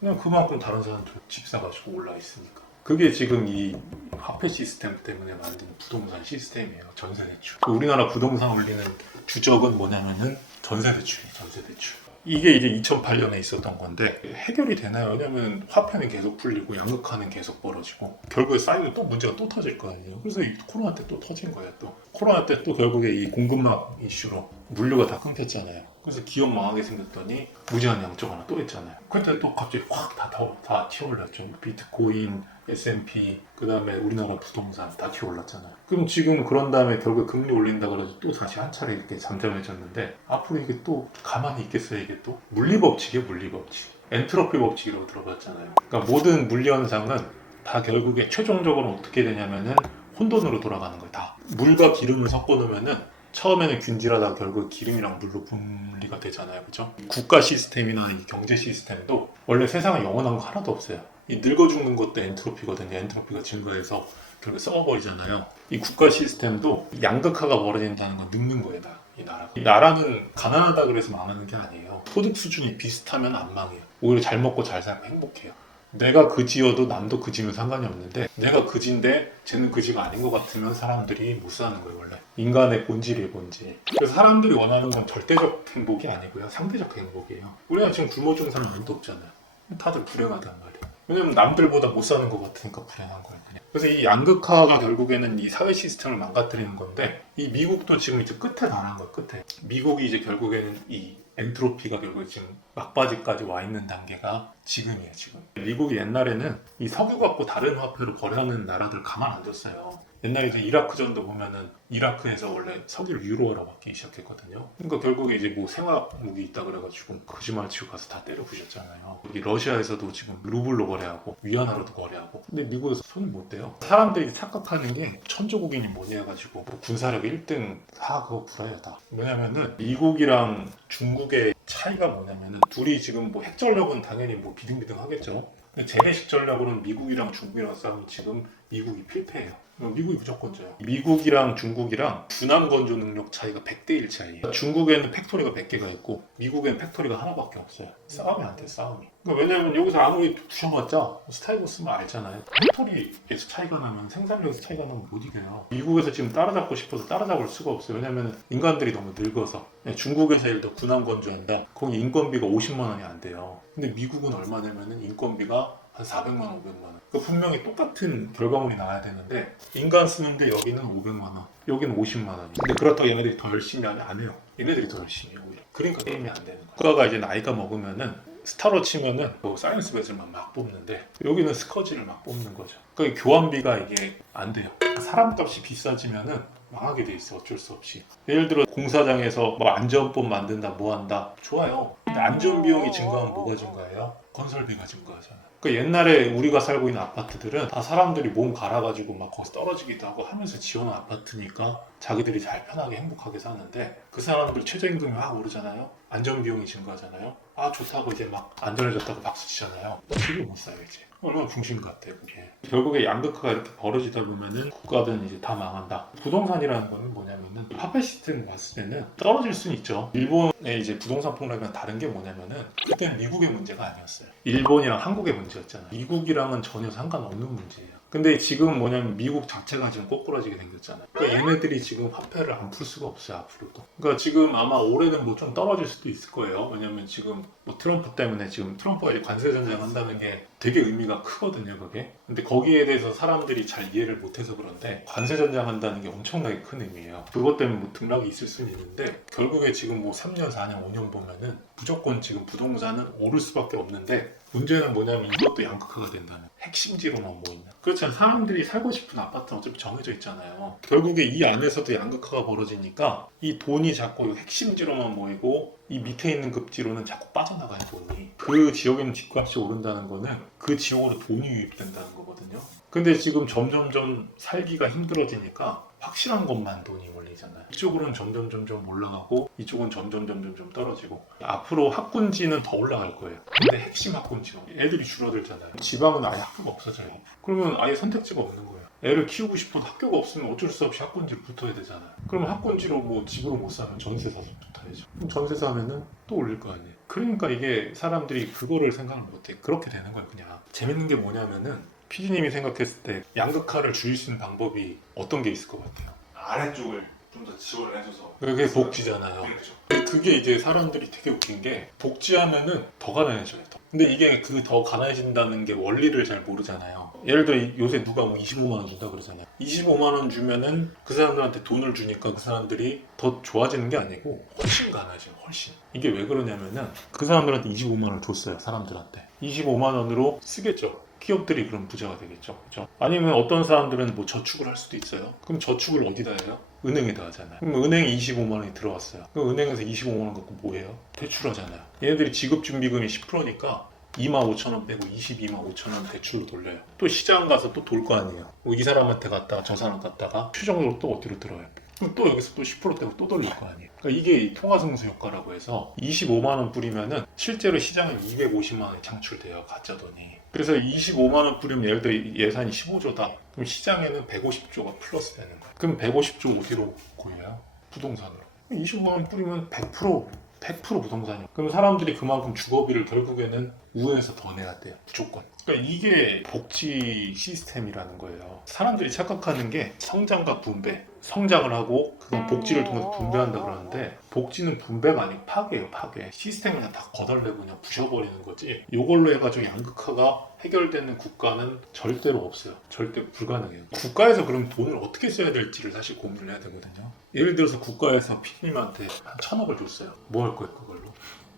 그냥 그만큼 다른 사람들 집 사가지고 올라 있으니까 그게 지금 이 화폐 시스템 때문에 만든 부동산 시스템이에요. 전세 대출. 우리나라 부동산 올리는 주적은 뭐냐면은 전세 대출이에요. 전세 대출. 이게 이제 2008년에 있었던 건데 해결이 되나요? 왜냐면 화폐는 계속 풀리고 양극화는 계속 벌어지고 결국에 쌓이면 또 문제가 또 터질 거 아니에요. 그래서 이 코로나 때 또 터진 거예요. 또 코로나 때 또 결국에 이 공급망 이슈로 물류가 다 끊겼잖아요. 그래서 기업 망하게 생겼더니 무제한 양적 하나 또 했잖아요. 그때 또 갑자기 확 다 튀어올랐죠. 비트코인, S&P, 그 다음에 우리나라 부동산 다 튀어올랐잖아요. 그럼 지금 그런 다음에 결국에 금리 올린다 그래서 또 다시 한 차례 이렇게 잠잠해졌는데 앞으로 이게 또 가만히 있겠어요? 이게 또 물리법칙이에요. 물리법칙. 엔트로피 법칙이라고 들어봤잖아요. 그러니까 모든 물리 현상은 다 결국에 최종적으로 어떻게 되냐면은 혼돈으로 돌아가는 거예요. 다 물과 기름을 섞어 놓으면은 처음에는 균질하다가 결국 기름이랑 물로 분리가 되잖아요. 그죠? 국가 시스템이나 이 경제 시스템도 원래 세상에 영원한 거 하나도 없어요. 이 늙어 죽는 것도 엔트로피거든요. 엔트로피가 증가해서 결국 썩어버리잖아요. 이 국가 시스템도 양극화가 벌어진다는 건 늙는 거예요. 이 나라가. 이 나라는 가난하다 그래서 망하는 게 아니에요. 소득 수준이 비슷하면 안 망해요. 오히려 잘 먹고 잘 살면 행복해요. 내가 그지여도 남도 그지면 상관이 없는데 내가 그지인데 쟤는 그지가 아닌 것 같으면 사람들이 못 사는 거예요. 원래 인간의 본질이에요. 본질. 그래서 사람들이 원하는 건 절대적 행복이 아니고요, 상대적 행복이에요. 우리가 지금 굶어 죽는 사람 아무도 없잖아요. 다들 불행하단 말이에요. 왜냐면 남들보다 못 사는 것 같으니까 불행한 거예요. 그냥. 그래서 이 양극화가 결국에는 이 사회 시스템을 망가뜨리는 건데 이 미국도 지금 이제 끝에 달한 거예요. 끝에. 미국이 이제 결국에는 이 엔트로피가 결국 지금 막바지까지 와 있는 단계가 지금이에요. 지금 미국이 옛날에는 이 석유 갖고 다른 화폐로 거래하는 나라들 가만 안 뒀어요. 옛날에 이제 이라크전도 보면은 이라크에서 원래 석유를 유로화로 바뀌기 시작했거든요. 그러니까 결국에 이제 뭐 생화 무기 있다 그래가지고 거짓말 치고 가서 다 때려 부셨잖아요. 여기 러시아에서도 지금 루블로 거래하고 위안화로도 거래하고. 근데 미국에서 손을 못 대요. 사람들이 착각하는 게 천조국인이 뭐냐 해가지고 뭐 군사력 1등 다 그거 불어요 다. 왜냐면은 미국이랑 중국의 차이가 뭐냐면은 둘이 지금 뭐 핵전력은 당연히 뭐 비등비등 하겠죠. 근데 재래식 전략으로는 미국이랑 중국이랑 싸우면 지금 미국이 필패해요. 미국이 무조건 져요. 미국이랑 중국이랑 군함 건조 능력 차이가 100대 1 차이예요. 중국에는 팩토리가 100개가 있고 미국에는 팩토리가 하나밖에 없어요. 싸움이 안 돼, 싸움이. 그러니까 왜냐면 여기서 아무리 부셔봤자 스타일고 쓰면 알잖아요. 팩토리에서 차이가 나면 생산력에서 차이가 나면 못 이겨요. 미국에서 지금 따라잡고 싶어서 따라잡을 수가 없어요. 왜냐면 인간들이 너무 늙어서. 중국에서 예를 들어 군함 건조한다. 거기 인건비가 50만 원이 안 돼요. 근데 미국은 얼마 내면은 인건비가 한 400만 원, 500만 원. 그러니까 분명히 똑같은 결과물이 나와야 되는데 인간 쓰는데 여기는 500만 원, 여기는 50만 원. 근데 그렇다고 얘네들이 더 열심히 안 해요. 얘네들이 더 열심히 해요. 오히려. 그러니까 게임이 안 되는 거예요. 국가가 이제 나이가 먹으면은 스타로 치면은 뭐 사이언스 배슬만 막 뽑는데 여기는 스커지를 막 뽑는 거죠. 그러니까 교환비가 이게 안 돼요. 사람값이 비싸지면은 망하게 돼 있어. 어쩔 수 없이. 예를 들어 공사장에서 뭐 안전법 만든다 뭐 한다 좋아요. 근데 안전 비용이 증가하면 뭐가 증가해요? 건설비가 증가하잖아요. 그러니까 옛날에 우리가 살고 있는 아파트들은 다 사람들이 몸 갈아가지고 막 거기서 떨어지기도 하고 하면서 지어놓은 아파트니까 자기들이 잘 편하게 행복하게 사는데 그 사람들 최저임금이 막 오르잖아요. 안전비용이 증가하잖아요. 아 좋다고 이제 막 안전해졌다고 박수 치잖아요. 집을 못 사요 이제. 얼마나 중심 같아요 그게. 결국에 양극화가 이렇게 벌어지다 보면은 국가든 이제 다 망한다. 부동산이라는 거는 뭐냐면은 화폐 시스템 봤을 때는 떨어질 수는 있죠. 일본의 이제 부동산 폭락이랑 다른 게 뭐냐면은 그때는 미국의 문제가 아니었어요. 일본이랑 한국의 문제였잖아요. 미국이랑은 전혀 상관없는 문제예요. 근데 지금 뭐냐면 미국 자체가 지금 꼬꾸라지게 생겼잖아요. 그러니까 얘네들이 지금 화폐를 안 풀 수가 없어요 앞으로도. 그러니까 지금 아마 올해는 뭐 좀 떨어질 수도 있을 거예요. 왜냐면 지금 뭐 트럼프 때문에 지금 트럼프가 이제 관세 전쟁 한다는 게 되게 의미가 크거든요 그게. 근데 거기에 대해서 사람들이 잘 이해를 못해서 그런데 관세 전쟁 한다는 게 엄청나게 큰 의미예요. 그것 때문에 뭐 등락이 있을 수는 있는데 결국에 지금 뭐 3년 4년 5년 보면은 무조건 지금 부동산은 오를 수밖에 없는데 문제는 뭐냐면 이것도 양극화가 된다는 핵심지로만 모이는. 그렇잖아요. 사람들이 살고 싶은 아파트는 어차피 정해져 있잖아요. 결국에 이 안에서도 양극화가 벌어지니까 이 돈이 자꾸 핵심지로만 모이고 이 밑에 있는 급지로는 자꾸 빠져나가요 돈이. 그 지역에 있는 집값이 오른다는 거는 그 지역으로 돈이 유입된다는 거거든요. 근데 지금 점점점 살기가 힘들어지니까 확실한 것만 돈이 몰리잖아요. 이쪽으로는 점점 올라가고 이쪽은 점점 떨어지고 앞으로 학군지는 더 올라갈 거예요. 근데 핵심 학군지가 애들이 줄어들잖아요. 지방은 아예 학교가 없어져요. 그러면 아예 선택지가 없는 거예요. 애를 키우고 싶어도 학교가 없으면 어쩔 수 없이 학군지로 붙어야 되잖아요. 그러면 학군지로 뭐 집으로 못 사면 전세 사서 붙어야죠. 그럼 전세 사면은 또 올릴 거 아니에요. 그러니까 이게 사람들이 그거를 생각을 못해. 그렇게 되는 거예요 그냥. 재밌는 게 뭐냐면은 PD님이 생각했을 때 양극화를 줄일 수 있는 방법이 어떤 게 있을 것 같아요? 아래쪽을 좀 더 지원을 해줘서. 그게 복지잖아요. 그렇죠. 그게 이제 사람들이 되게 웃긴 게 복지하면은 더 가난해져요. 더. 근데 이게 그 더 가난해진다는 게 원리를 잘 모르잖아요. 예를 들어 요새 누가 뭐 25만 원 준다 그러잖아요. 25만 원 주면은 그 사람들한테 돈을 주니까 그 사람들이 더 좋아지는 게 아니고 훨씬 가난해져요. 훨씬. 이게 왜 그러냐면은 그 사람들한테 25만 원을 줬어요. 사람들한테. 25만 원으로 쓰겠죠. 기업들이 그럼 부자가 되겠죠. 그렇죠? 아니면 어떤 사람들은 뭐 저축을 할 수도 있어요. 그럼 저축을 어디다 해요? 은행에다 하잖아요. 그럼 은행에 25만 원이 들어왔어요. 그럼 은행에서 25만 원 갖고 뭐 해요? 대출하잖아요. 얘네들이 지급준비금이 10%니까 2만 5천 원 빼고 22만 5천 원 대출로 돌려요. 또 시장 가서 또 돌 거 아니에요. 뭐이 사람한테 갔다가 저 사람 갔다가 최종적으로 또 어디로 들어요? 그럼 또 여기서 또 10% 떼고 또 돌릴 거 아니에요. 그러니까 이게 통화승수 효과라고 해서 25만 원 뿌리면은 실제로 시장에 250만 원이 창출돼요. 가짜 돈이. 그래서 25만 원 뿌리면 예를 들어 예산이 15조다. 그럼 시장에는 150조가 플러스 되는 거예요. 그럼 150조 어디로 고여요? 부동산으로. 25만 원 뿌리면 100% 부동산이요. 그럼 사람들이 그만큼 주거비를 결국에는 우회해서 더 내야 돼요. 무조건. 그러니까 이게 복지 시스템이라는 거예요. 사람들이 착각하는 게 성장과 분배. 성장을 하고 그건 복지를 통해서 분배한다 그러는데 복지는 분배가 아니고 파괴예요. 파괴. 시스템을 그냥 다 거덜내고 그냥 부셔버리는 거지. 이걸로 해가지고 양극화가 해결되는 국가는 절대로 없어요. 절대 불가능해요. 국가에서 그럼 돈을 어떻게 써야 될지를 사실 고민을 해야 되거든요. 예를 들어서 국가에서 피디님한테 한 1,000억을 줬어요. 뭐 할 거예요 그걸로?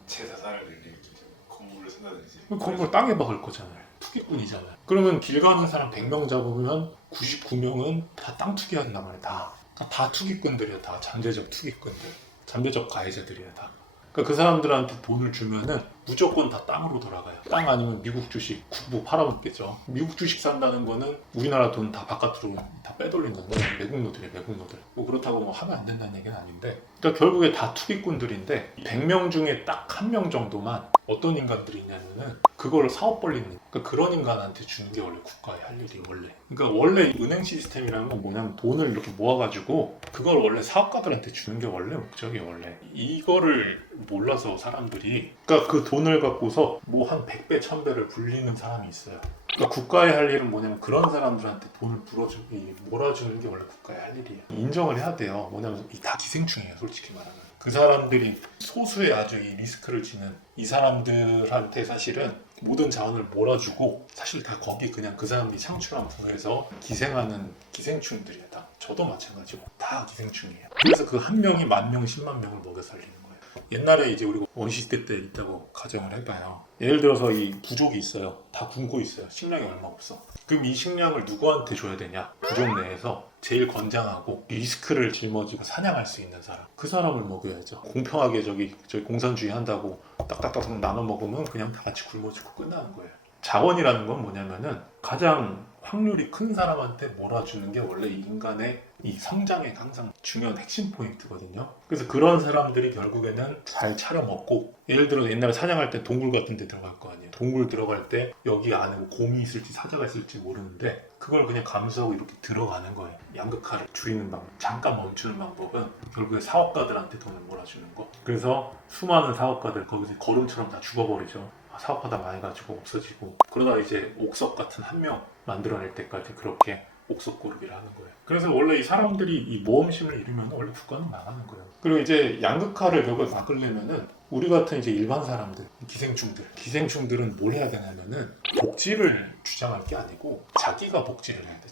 제 자산을 늘리기 건물을 산다든지. 건물 땅에 박을 거잖아요. 투기꾼이잖아요. 그러면 길 가는 사람 100명 잡으면 99명은 다 땅 투기한단 말이에요. 다 투기꾼들이야. 다 잠재적 투기꾼들. 잠재적 가해자들이야. 다. 그러니까 그 사람들한테 돈을 주면은 무조건 다 땅으로 돌아가요. 땅 아니면 미국 주식, 국부 팔아먹겠죠. 미국 주식 산다는 거는 우리나라 돈 다 바깥으로 다 빼돌린다는 거예요. 외국 노들이에요, 외국 노들. 뭐 그렇다고 뭐 하면 안 된다는 얘기는 아닌데. 그러니까 결국에 다 투기꾼들인데 100명 중에 딱 한 명 정도만 어떤 인간들이 있냐면은 그거를 사업 벌리는 그러니까 그런 인간한테 주는 게 원래 국가의 할 일이 원래. 그러니까 원래 은행 시스템이라는 건 뭐냐면 돈을 이렇게 모아가지고 그걸 원래 사업가들한테 주는 게 원래 목적이에요. 원래 이거를 몰라서 사람들이 그러니까 그 돈을 갖고서 뭐 한 100배, 1000배를 불리는 사람이 있어요. 그러니까 국가의 할 일은 뭐냐면 그런 사람들한테 돈을 몰아주는 게 원래 국가의 할 일이에요. 인정을 해야 돼요. 뭐냐면 다 기생충이에요. 솔직히 말하면. 그 사람들이 소수의 아주 이 리스크를 지는 이 사람들한테 사실은 모든 자원을 몰아주고 사실 다 거기 그냥 그 사람들이 창출한 부에서 기생하는 기생충들이에요. 다. 저도 마찬가지고 다 기생충이에요. 그래서 그 한 명이 10,000명, 100,000명을 먹여 살리는 거예요. 옛날에 이제 우리가 원시시대 때 있다고 가정을 해봐요. 예를 들어서 이 부족이 있어요. 다 굶고 있어요. 식량이 얼마 없어. 그럼 이 식량을 누구한테 줘야 되냐? 부족 내에서 제일 건장하고 리스크를 짊어지고 사냥할 수 있는 사람. 그 사람을 먹여야죠. 공평하게 저기 공산주의 한다고 딱딱딱 나눠 먹으면 그냥 다 같이 굶어 죽고 끝나는 거예요. 자원이라는 건 뭐냐면은 가장 확률이 큰 사람한테 몰아주는 게 원래 이 인간의 이 성장의 항상 중요한 핵심 포인트거든요. 그래서 그런 사람들이 결국에는 잘 차려 먹고 예를 들어 옛날에 사냥할 때 동굴 같은 데 들어갈 거 아니에요. 동굴 들어갈 때 여기 안에 뭐 곰이 있을지 사자가 있을지 모르는데 그걸 그냥 감수하고 이렇게 들어가는 거예요. 양극화를 줄이는 방법, 잠깐 멈추는 방법은 결국에 사업가들한테 돈을 몰아주는 거. 그래서 수많은 사업가들 거기서 거름처럼 다 죽어버리죠. 사업하다 많이 가지고 없어지고 그러다 이제 옥석 같은 한 명 만들어낼 때까지 그렇게 옥석 고르기를 하는 거예요. 그래서 원래 이 사람들이 이 모험심을 잃으면 원래 국가는 망하는 거예요. 그리고 이제 양극화를 결국에 바꾸려면은 우리 같은 이제 일반 사람들, 기생충들은 뭘 해야 되냐면은 복지를 주장할 게 아니고 자기가 복지를 해야 돼.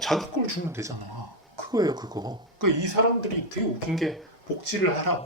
자기 걸 주면 되잖아. 그거예요, 그거. 그러니까 이 사람들이 되게 웃긴 게 복지를 해라.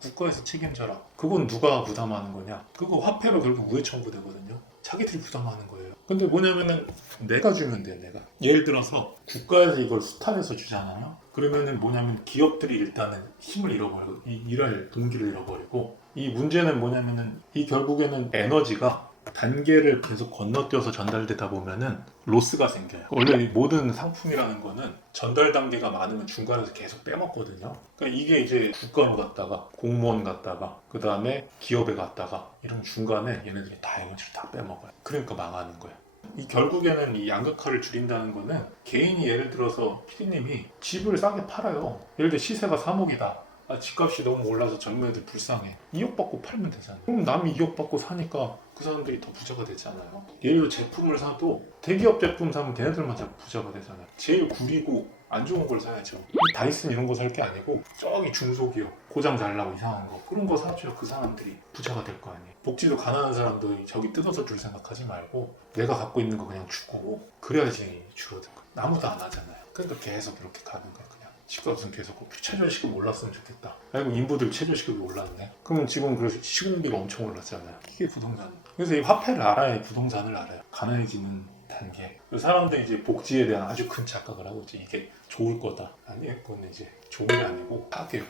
국가에서 책임져라. 그건 누가 부담하는 거냐? 그거 화폐로 결국 우회 청구되거든요. 자기들이 부담하는 거예요. 근데 뭐냐면은 내가 주면 돼, 내가. 예를 들어서 국가에서 이걸 수탈해서 주잖아요. 그러면은 뭐냐면 기업들이 일단은 힘을 잃어버리고 일할 동기를 잃어버리고 이 문제는 뭐냐면은 이 결국에는 에너지가 단계를 계속 건너뛰어서 전달되다 보면은 로스가 생겨요. 원래 모든 상품이라는 거는 전달 단계가 많으면 중간에서 계속 빼먹거든요. 그러니까 이게 이제 국가원 갔다가 공무원 갔다가 그 다음에 기업에 갔다가 이런 중간에 얘네들이 다 에너지를 다 빼먹어요. 그러니까 망하는 거예요. 이 결국에는 이 양극화를 줄인다는 거는 개인이 예를 들어서 피디님이 집을 싸게 팔아요. 예를 들어 시세가 3억이다. 아, 집값이 너무 올라서 젊은 애들 불쌍해. 2억 받고 팔면 되잖아요. 그럼 남이 2억 받고 사니까 그 사람들이 더 부자가 되잖아요. 예를 들어 제품을 사도 대기업 제품 사면 걔네들만 다 부자가 되잖아요. 제일 구리고 안 좋은 걸 사야죠. 이 다이슨 이런 거 살 게 아니고 저기 중소기업 고장 잘 나고 이상한 거 그런 거 사줘야 그 사람들이 부자가 될 거 아니에요. 복지도 가난한 사람도 저기 뜯어서 줄 생각하지 말고 내가 갖고 있는 거 그냥 주고 그래야지 줄어든 거. 아무도 안 하잖아요. 그러니까 계속 이렇게 가는 거야. 그냥 집값은 계속 최저시급 올랐으면 좋겠다. 아이고 인부들 최저시급이 올랐네. 그러면 지금 그래서 시급비가 엄청 올랐잖아요. 이게 부동산. 그래서 이 화폐를 알아야 부동산을 알아요. 가난해지는 단계. 그 사람들이 이제 복지에 대한 아주 큰 착각을 하고 있지. 이게 좋을 거다. 아니, 그건 이제 좋은 게 아니고 파괴.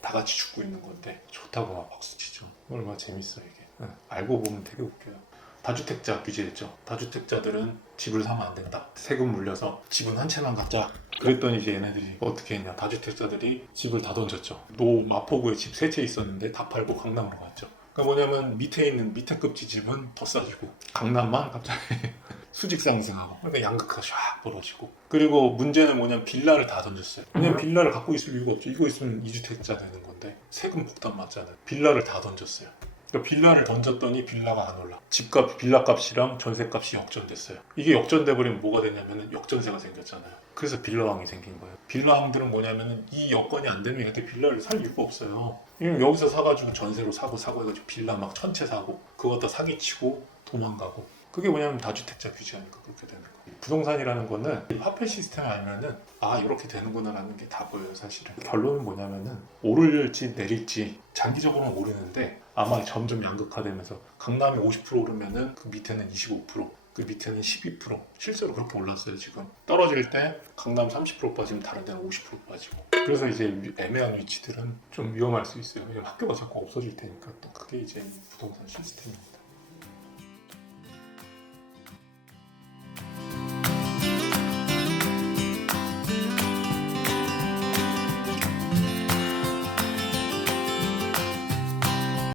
다 같이 죽고 있는 건데 좋다고 막 박수치죠. 얼마나 재밌어 이게. 알고 보면 되게 웃겨요. 다주택자 규제했죠. 다주택자들은 집을 사면 안 된다. 세금 물려서 집은 한 채만 갖자. 그랬더니 이제 얘네들이 어떻게 했냐. 다주택자들이 집을 다 던졌죠. 마포구에 집 3채 있었는데 다 팔고 강남으로 갔죠. 그러니까 뭐냐면 밑에 있는 밑에급지 집은 더 싸지고 강남만 갑자기 수직 상승하고 그러니까 양극화가 샥 벌어지고 그리고 문제는 뭐냐면 빌라를 다 던졌어요. 왜냐면 빌라를 갖고 있을 이유가 없죠. 이거 있으면 2주택자 되는 건데 세금 폭탄 맞잖아요. 빌라를 다 던졌어요. 그러니까 빌라를 던졌더니 빌라가 안 올라. 집값, 빌라값이랑 전세값이 역전됐어요. 이게 역전돼 버리면 뭐가 되냐면은 역전세가 생겼잖아요. 그래서 빌라왕이 생긴 거예요. 빌라왕들은 뭐냐면은 이 여건이 안 되면 얘한테 빌라를 살 이유가 없어요. 여기서 사가지고 전세로 사고 해가지고 빌라 막 1000채 사고 그거 다 사기치고 도망가고 그게 뭐냐면 다주택자 규제하니까 그렇게 되는 거예요. 부동산이라는 거는 화폐 시스템 알면은 이렇게 되는구나 라는 게 다 보여요. 사실은 결론은 뭐냐면은 오를지 내릴지 장기적으로는 오르는데 아마 점점 양극화되면서 강남이 50% 오르면은 그 밑에는 25%, 그 밑에는 12%. 실제로 그렇게 올랐어요. 지금 떨어질 때 강남 30% 빠지면 다른 데는 50% 빠지고. 그래서 이제 애매한 위치들은 좀 위험할 수 있어요. 왜냐면 학교가 자꾸 없어질 테니까 또 그게 이제 부동산 시스템입니다.